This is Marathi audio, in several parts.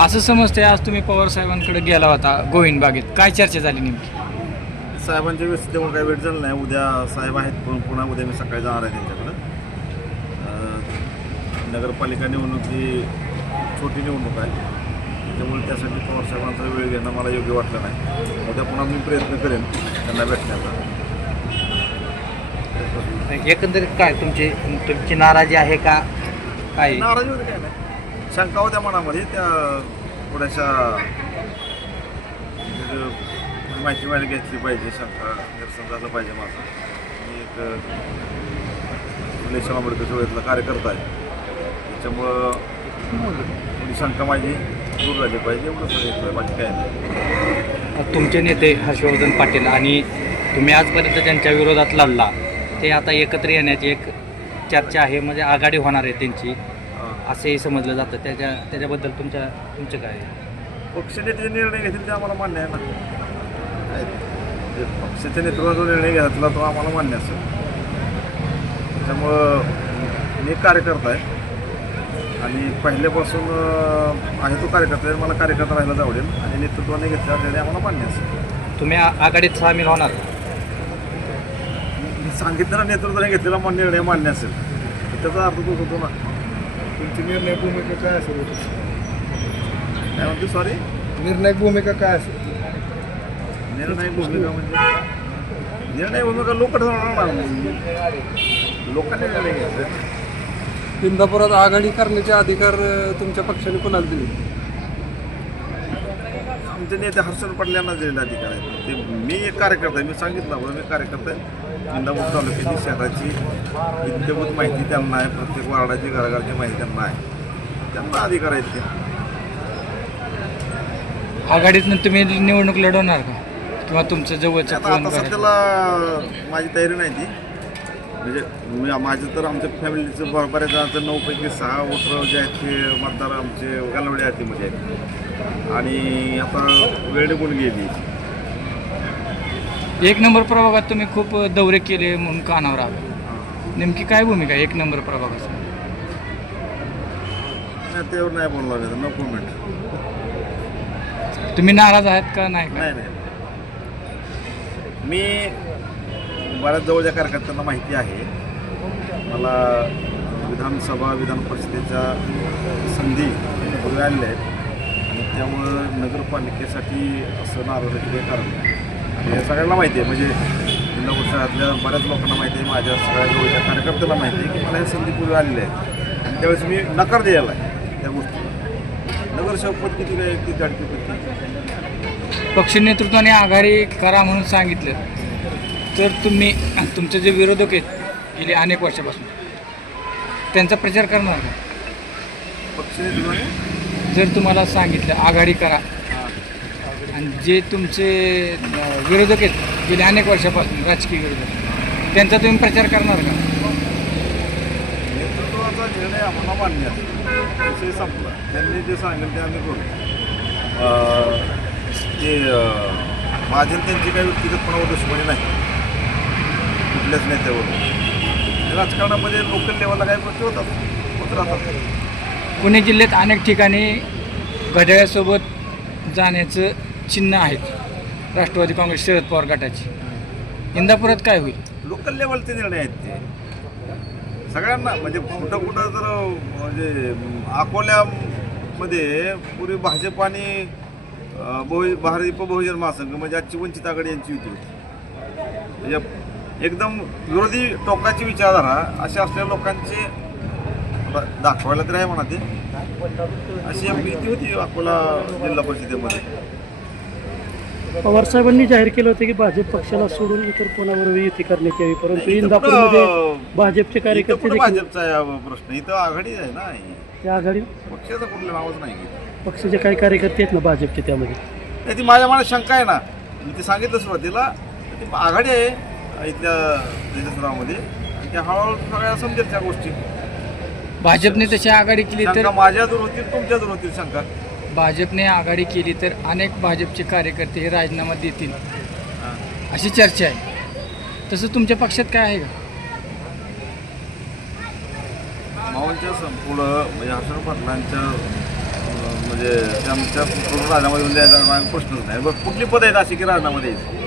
असं समजतंय आज तुम्ही पवार साहेबांकडे गेला होता गोविंद बागेत. काय चर्चा झाली नेमकी? साहेबांच्या व्यवस्थेमुळे काही वेळ झाला नाही. उद्या साहेब आहेत पण पुन्हा उद्या मी सकाळी जाणार आहे त्यांच्याकडं. नगरपालिका निवडणूक ही छोटी निवडणूक आहे. त्यामुळे त्यासाठी पवार साहेबांचा वेळ घेणं मला योग्य वाटलं नाही. उद्या पुन्हा मी प्रयत्न करेन त्यांना भेटण्याचा. एकंदरीत काय तुमची तुमची नाराजी आहे का? काय? नाराजी वगैरे काय? नाही शंका होत्या मनामध्ये त्या थोड्याशा म्हणजे माहिती माहिती घेतली पाहिजे शंका निरसन झालं पाहिजे माझं. मी एक फुले आंबेडकर चळवळीतला कार्यकर्ता आहे. त्याच्यामुळं थोडी शंका माझी दूर झाली पाहिजे एवढं सगळं बाकी काय नाही. तुमचे नेते हर्षवर्धन पाटील आणि तुम्ही आजपर्यंत ज्यांच्या विरोधात लढला ते आता एकत्र येण्याची एक चर्चा आहे म्हणजे आघाडी होणार आहे त्यांची. असंही समजलं जातं. त्याच्या त्याच्याबद्दल तुमच्या तुमचं काय? पक्षाने जे निर्णय घेतील ते आम्हाला मान्य आहे ना. पक्षाच्या नेतृत्वाचा निर्णय घेतला तो आम्हाला मान्य असेल त्याच्यामुळं मी कार्यकर्ता आहे. आणि पहिल्यापासून आहे तो कार्यकर्ता आहे मला कार्यकर्ता राहायला आवडेल. आणि नेतृत्वाने घेतलेला निर्णय आम्हाला मान्य असेल तुम्ही आघाडीत सामील होणार? मी सांगितलं ना नेतृत्वाने घेतलेला निर्णय मान्य असेल. त्याचा अर्थ तोच होतो ना. तुमची निर्णय भूमिका काय असेल? काय म्हणते? सॉरी निर्णायक भूमिका काय असेल? निर्णय भूमिका म्हणजे? निर्णय भूमिका लोक ठरवणार ना लोकांनी निर्णय घ्यायचा इंदापुरात आघाडी करण्याचे अधिकार अ, तुमच्या पक्षाने कोणाला दिले? आमचे नेते हर्षण पाटील यांना दिलेले अधिकार आहेत. ते मी एक कार्यकर्ता आहे. मी सांगितलं होतं मी कार्यकर्ता आहे. इंदापूर तालुक्याची शहराची विद्यभूत माहिती त्यांना आहे. प्रत्येक वार्डाची घराघरची माहिती त्यांना आहे. त्यांना अधिकार आहेत ते. आघाडीतनं तुम्ही निवडणूक लढवणार का? किंवा तुमचं जवळचं आता बरं? सध्याला माझी तयारी नाही ती. म्हणजे मी माझं तर आमच्या फॅमिलीचं बऱ्याच जणांचं नऊपैकी सहा वोटर जे आहेत ते मतदार आमचे गालवडे आहेत. आणि आता वेळ निघून गेली. एक नंबर प्रभागात तुम्ही खूप दौरे केले म्हणून कानावर आलं. नेमकी काय भूमिका एक नंबर प्रभागाची? नाही त्यावर नाही बोलणार मी नो कमेंट तुम्ही नाराज आहात का नाही? का नाही नाही. मी बऱ्याच जवळच्या कार्यकर्त्यांना माहिती आहे. मला विधानसभा विधान परिषदेच्या संधी आलेल्या आहेत. आणि त्यामुळं नगरपालिकेसाठी असं नाराजाची काही कारण नाही. हे सगळ्यांना माहिती आहे. म्हणजे इंदापूर शहरातल्या बऱ्याच लोकांना माहिती आहे. माझ्या सगळ्या जवळच्या कार्यकर्त्यांना माहिती आहे की मला ह्या संधी पूर्वी आलेल्या आहेत आणि त्यावेळेस मी नकार द्यायला आहे त्या गोष्टीला. नगरसेवक पद किती काय किती अडकी किती पक्ष नेतृत्वाने आघाडी करा म्हणून सांगितलं. तर तुम्ही तुमचे जे विरोधक आहेत गेले अनेक वर्षापासून त्यांचा प्रचार करणार का पक्षनेतृत्वाने जर तुम्हाला सांगितलं आघाडी करा. आणि जे तुमचे विरोधक आहेत गेले अनेक वर्षापासून राजकीय विरोधक त्यांचा तुम्ही प्रचार करणार का? नेतृत्वाचा निर्णय आम्हाला मान्य विषय संपला. त्यांनी जे सांगेल ते आम्ही करू. ते अं, माझी आणि त्यांची काही व्यक्तिगतपणावर दुश्मनी नाही. कुठल्याच नेत्यावर. राजकारणामध्ये लोकल लेवलला काही गोष्टी होतात. होत राहतात. पुणे जिल्ह्यात अनेक ठिकाणी घड्याळासोबत जाण्याचं चिन्ह आहेत. राष्ट्रवादी काँग्रेस शरद पवार गटाची. इंदापुरात काय होईल? लोकल लेवलचे निर्णय आहेत ते. सगळ्यांना म्हणजे कुठं कुठं जर म्हणजे अकोल्यामध्ये पूर्वी भाजप आणि अं, बहु बहुजन महासंघ म्हणजे आजची वंचित आघाडी यांची युती होती. म्हणजे एकदम विरोधी टोकाची विचारधारा अशा असलेल्या लोकांचे दाखवायला तर आहे म्हणा ते. अशी युती होती अकोला जिल्हा परिषदेमध्ये. पवार साहेबांनी जाहीर केलं होतं की भाजप पक्षाला सोडून इतर कोणाबरोबर युती करण्यात यावी परंतु इंदापूरमध्ये भाजपचे कार्यकर्ते देखील भाजपचा हा प्रश्न? इथं आघाडी आहे ना ही. त्या आघाडी पक्षाचं कुठलं नावच नाही पक्षाचे काही कार्यकर्ते आहेत ना भाजपचे त्यामध्ये. नाही ती माझ्या मनात शंका आहे ना. मी ते सांगितलं सुरुवातीला ती आघाडी आहे इथल्या देशस्रावामध्ये आणि त्या हळूहळू सगळ्या समजेल त्या गोष्टी. भाजपने तशी आघाडी केली तर शंका माझ्या दूर होतील तुमच्या दूर होतील शंका. भाजपने आघाडी केली तर अनेक भाजपचे कार्यकर्ते हे राजीनामा देतील. अशी चर्चा आहे. तसं तुमच्या पक्षात काय आहे का? मावळच्या संपूर्ण म्हणजे हर्षण पाटलांच्या म्हणजे त्यांच्या सोडून राजामध्ये येऊन द्यायचा माझा प्रश्नच नाही. बघ कुठली पद आहेत अशी की राजामध्ये द्यायची?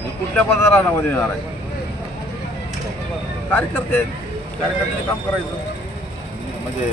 म्हणजे कुठल्या पदात राजामध्ये येणार आहे? कार्यकर्ते आहेत. कार्यकर्त्यांनी काम करायचं. म्हणजे